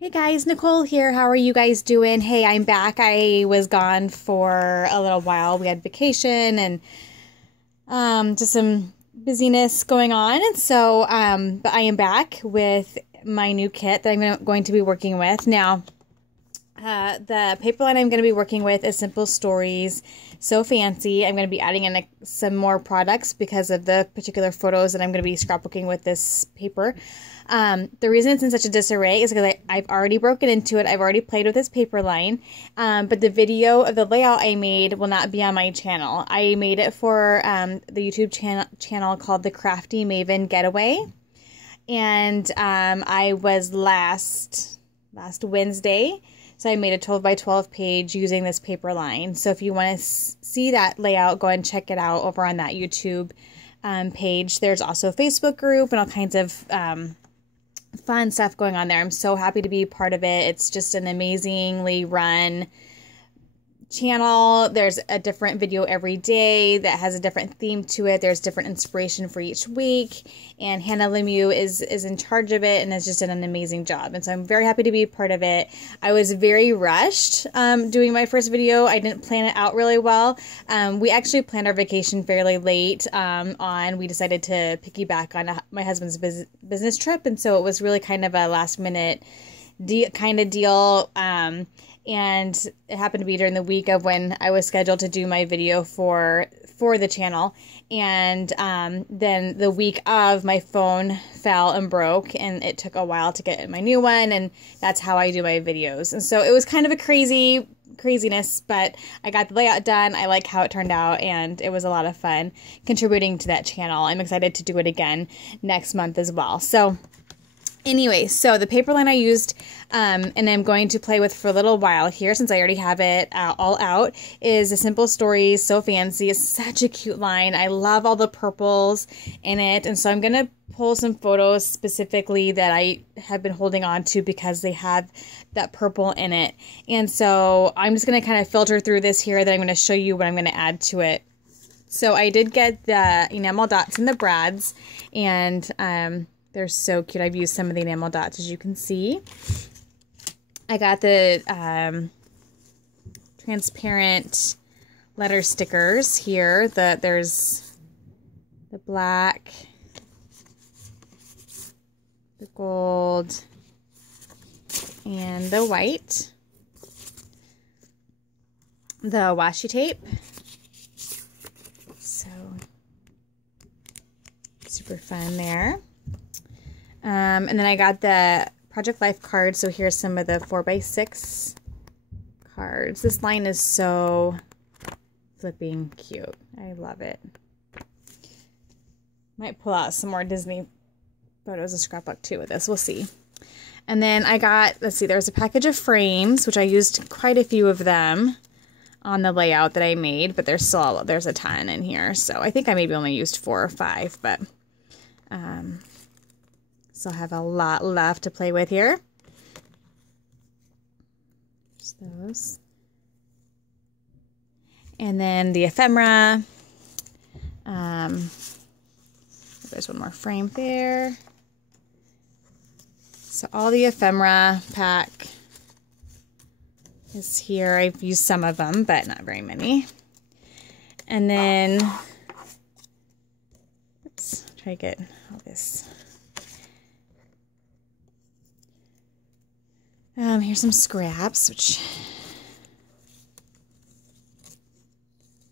Hey guys, Nicole here. How are you guys doing? Hey, I'm back. I was gone for a little while. We had vacation and just some busyness going on. And so, but I am back with my new kit that I'm going to be working with. Now, the paper line I'm going to be working with is Simple Stories So Fancy. I'm going to be adding in some more products because of the particular photos that I'm going to be scrapbooking with this paper. The reason it's in such a disarray is because I've already broken into it. I've already played with this paper line, but the video of the layout I made will not be on my channel. I made it for the YouTube channel called The Crafty Maven Getaway, and I was last Wednesday. So I made a 12 by 12 page using this paper line. So if you want to see that layout, go and check it out over on that YouTube page. There's also a Facebook group and all kinds of fun stuff going on there. I'm so happy to be part of it. It's just an amazingly run channel. There's a different video every day that has a different theme to it. There's different inspiration for each week, and Hannah Lemieux is in charge of it and has just done an amazing job, and so I'm very happy to be part of it. I was very rushed doing my first video. I didn't plan it out really well. We actually planned our vacation fairly late we decided to piggyback on my husband's business trip, and so it was really kind of a last minute kind of deal. And it happened to be during the week of when I was scheduled to do my video for the channel. And then the week of, my phone fell and broke, and it took a while to get my new one, and that's how I do my videos. And so it was kind of a craziness, but I got the layout done. I like how it turned out, and it was a lot of fun contributing to that channel. I'm excited to do it again next month as well. So anyway, so the paper line I used and I'm going to play with for a little while here, since I already have it all out, is a Simple Stories So Fancy. It's such a cute line. I love all the purples in it, and so I'm going to pull some photos specifically that I have been holding on to because they have that purple in it. And so I'm just going to kind of filter through this here, then I'm going to show you what I'm going to add to it. So I did get the enamel dots and the brads, and they're so cute. I've used some of the enamel dots, as you can see. I got the transparent letter stickers here. There's the black, the gold, and the white. The washi tape. So super fun there. And then I got the Project Life cards. So here's some of the 4x6 cards. This line is so flipping cute. I love it. Might pull out some more Disney photos of scrapbook too with this. We'll see. And then I got, let's see, there's a package of frames, which I used quite a few of them on the layout that I made, but there's a ton in here. So I think I maybe only used 4 or 5, but still have a lot left to play with here. There's those. And then the ephemera. There's one more frame there. So all the ephemera pack is here. I've used some of them, but not very many. And then, oops, try to get all this. Here's some scraps, which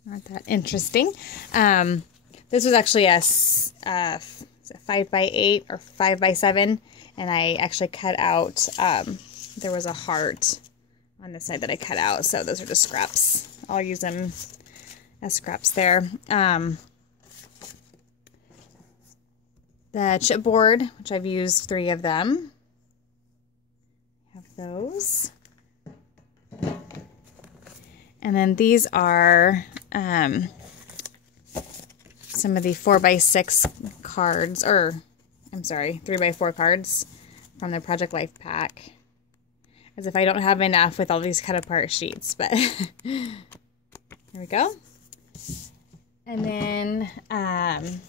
aren't that interesting. This was actually a 5x8 or 5x7, and I actually cut out, there was a heart on this side that I cut out, so those are just scraps. I'll use them as scraps there. The chipboard, which I've used 3 of them. Have those. And then these are some of the 4x6 cards, or I'm sorry, 3x4 cards from the Project Life pack. As if I don't have enough with all these cut apart sheets, but here we go. And then, let's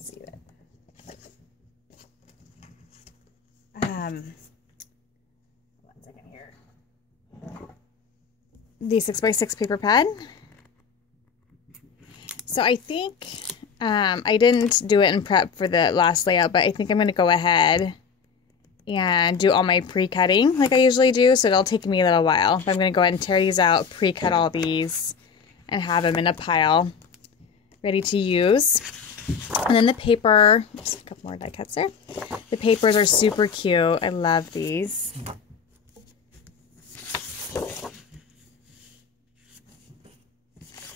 see that. the 6x6 paper pad. So I think I didn't do it in prep for the last layout, but I think I'm going to go ahead and do all my pre-cutting like I usually do, so it'll take me a little while. But I'm going to go ahead and tear these out, pre-cut all these, and have them in a pile ready to use. And then the paper, just a couple more die cuts there. The papers are super cute. I love these.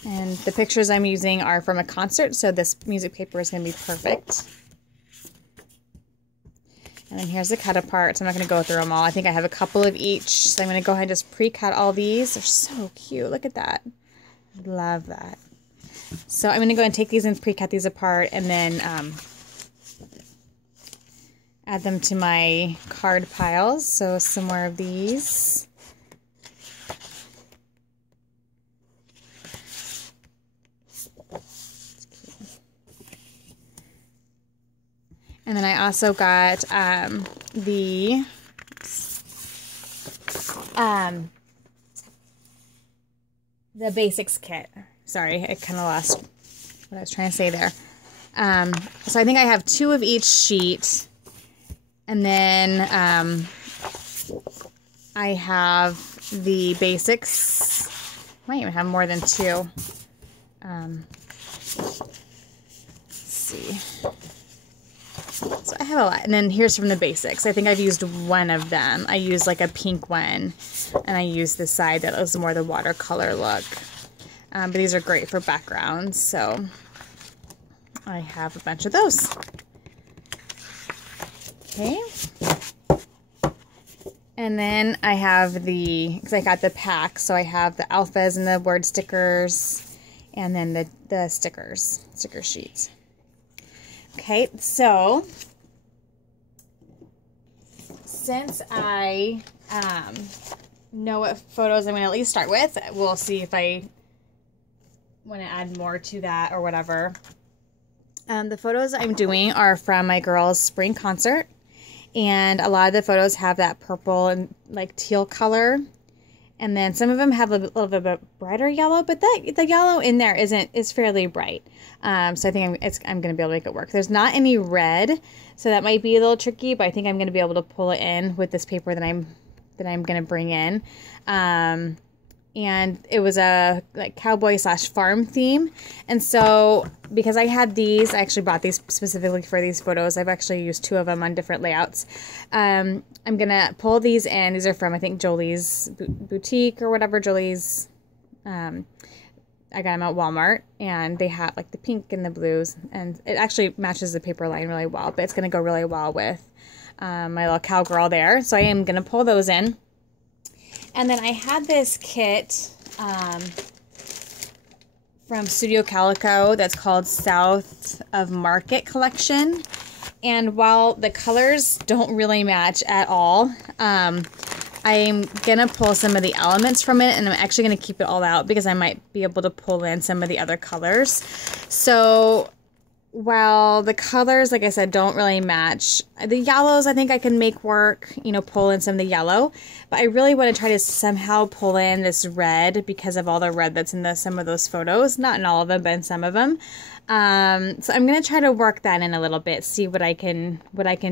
And the pictures I'm using are from a concert, so this music paper is going to be perfect. And then here's the cut apart, so I'm not going to go through them all. I think I have a couple of each, so I'm going to go ahead and just pre-cut all these. They're so cute. Look at that. Love that. So I'm going to go and take these and pre-cut these apart, and then add them to my card piles. So some more of these. And then I also got the basics kit. Sorry, I kind of lost what I was trying to say there. So I think I have 2 of each sheet, and then I have the basics. Might even have more than 2. Let's see. So I have a lot. And then here's from the basics. I think I've used one of them. I used like a pink one, and I used the side that was more the watercolor look. But these are great for backgrounds, so I have a bunch of those. Okay. And then I have because I got the pack, so I have the alphas and the word stickers, and then the sticker sheets. Okay, so since I know what photos I'm going to at least start with, we'll see if I want to add more to that or whatever. The photos I'm doing are from my girls' spring concert, and a lot of the photos have that purple and like teal color, and then some of them have a little bit of a brighter yellow, but the yellow in there is fairly bright. So I think I'm going to be able to make it work. There's not any red, so that might be a little tricky, but I think I'm going to be able to pull it in with this paper that I'm going to bring in. And it was a like cowboy / farm theme. And so because I had these, I actually bought these specifically for these photos. I've actually used 2 of them on different layouts. I'm going to pull these in. These are from, I think, Jolie's Boutique or whatever. Jolie's, I got them at Walmart, and they have like the pink and the blues, and it actually matches the paper line really well, but it's going to go really well with my little cowgirl there. So I am going to pull those in. And then I had this kit from Studio Calico that's called South of Market Collection. And while the colors don't really match at all, I'm going to pull some of the elements from it, and I'm actually going to keep it all out because I might be able to pull in some of the other colors. So while the colors, like I said, don't really match, the yellows I think I can make work, pull in some of the yellow, but I really want to try to somehow pull in this red because of all the red that's in some of those photos. Not in all of them, but in some of them. So I'm going to try to work that in a little bit, see what I can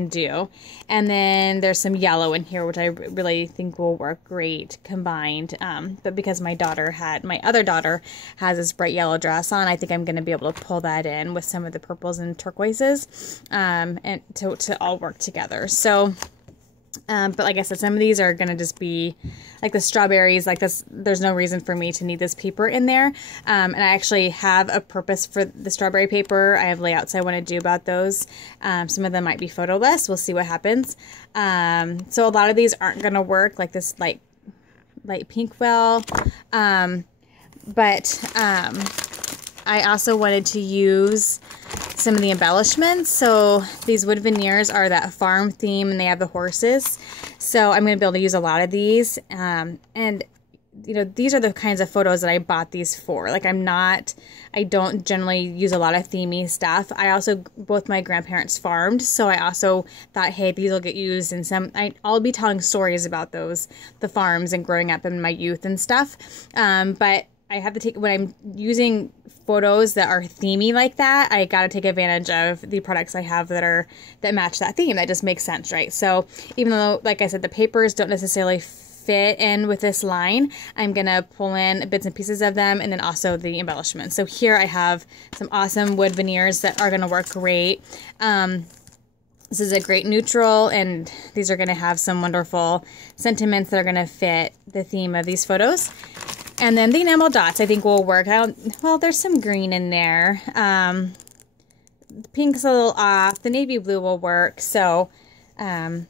do. And then there's some yellow in here, which I really think will work great combined. But because my other daughter has this bright yellow dress on, I think I'm going to be able to pull that in with some of the purples and turquoises, and to all work together. So, but like I said, some of these are going to just be like the strawberries, like this. There's no reason for me to need this paper in there. And I actually have a purpose for the strawberry paper. I have layouts I want to do about those. Some of them might be photo-less. We'll see what happens. So a lot of these aren't going to work, like this light pink will. But I also wanted to use some of the embellishments. So these wood veneers are that farm theme, and they have the horses. So I'm going to be able to use a lot of these. And you know, these are the kinds of photos that I bought these for. Like I don't generally use a lot of themey stuff. I also, both my grandparents farmed, so I also thought, hey, these will get used in I'll be telling stories about the farms and growing up in my youth and stuff. But I have to take, when I'm using photos that are themey like that, I got to take advantage of the products I have that match that theme. That just makes sense, right? So even though, like I said, the papers don't necessarily fit in with this line, I'm gonna pull in bits and pieces of them, and then also the embellishments. So here I have some awesome wood veneers that are gonna work great. This is a great neutral, and these are gonna have some wonderful sentiments that are gonna fit the theme of these photos. And then the enamel dots I think will work. Well, there's some green in there. The pink's a little off. The navy blue will work. So, and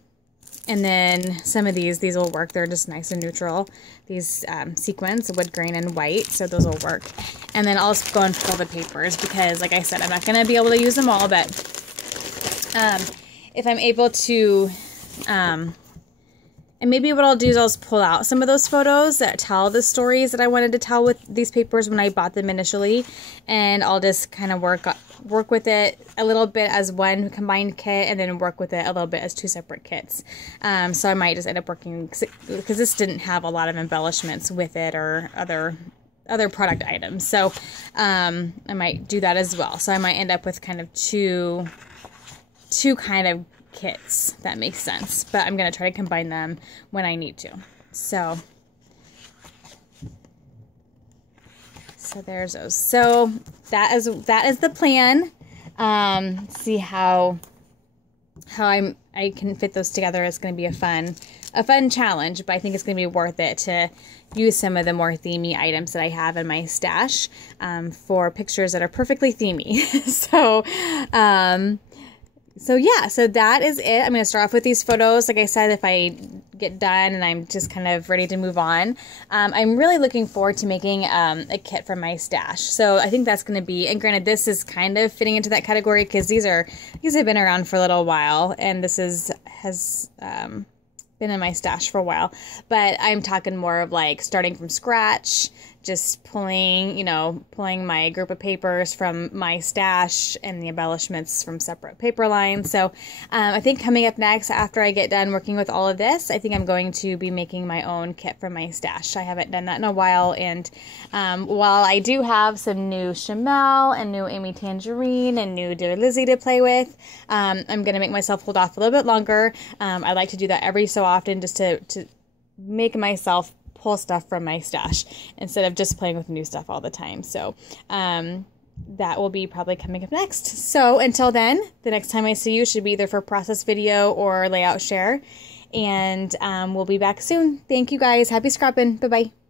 then some of these will work. They're just nice and neutral. These sequins, wood grain and white, so those will work. And then I'll just go and fill the papers because, like I said, I'm not going to be able to use them all, but if I'm able to... And maybe what I'll do is I'll just pull out some of those photos that tell the stories that I wanted to tell with these papers when I bought them initially. And I'll just kind of work with it a little bit as one combined kit, and then work with it a little bit as two separate kits. So I might just end up working, because this didn't have a lot of embellishments with it or other product items. So I might do that as well. So I might end up with kind of two kind of kits. That makes sense, but I'm going to try to combine them when I need to. So there's those. So that is the plan. See how I can fit those together. It's going to be a fun challenge, but I think it's going to be worth it to use some of the more themey items that I have in my stash for pictures that are perfectly themey. So yeah, so that is it. I'm going to start off with these photos. Like I said, if I get done and I'm just kind of ready to move on, I'm really looking forward to making a kit from my stash. So I think that's going to be, and granted, this is kind of fitting into that category because these have been around for a little while, and this has been in my stash for a while. But I'm talking more of like starting from scratch, just pulling my group of papers from my stash and the embellishments from separate paper lines. So I think coming up next, after I get done working with all of this, I think I'm going to be making my own kit from my stash. I haven't done that in a while, and while I do have some new Chamel and new Amy Tangerine and new Dear Lizzy to play with, I'm going to make myself hold off a little bit longer. I like to do that every so often just to make myself pull stuff from my stash instead of just playing with new stuff all the time. So that will be probably coming up next. So until then, the next time I see you should be either for process video or layout share, and we'll be back soon. Thank you guys. Happy scrapping. Bye-bye.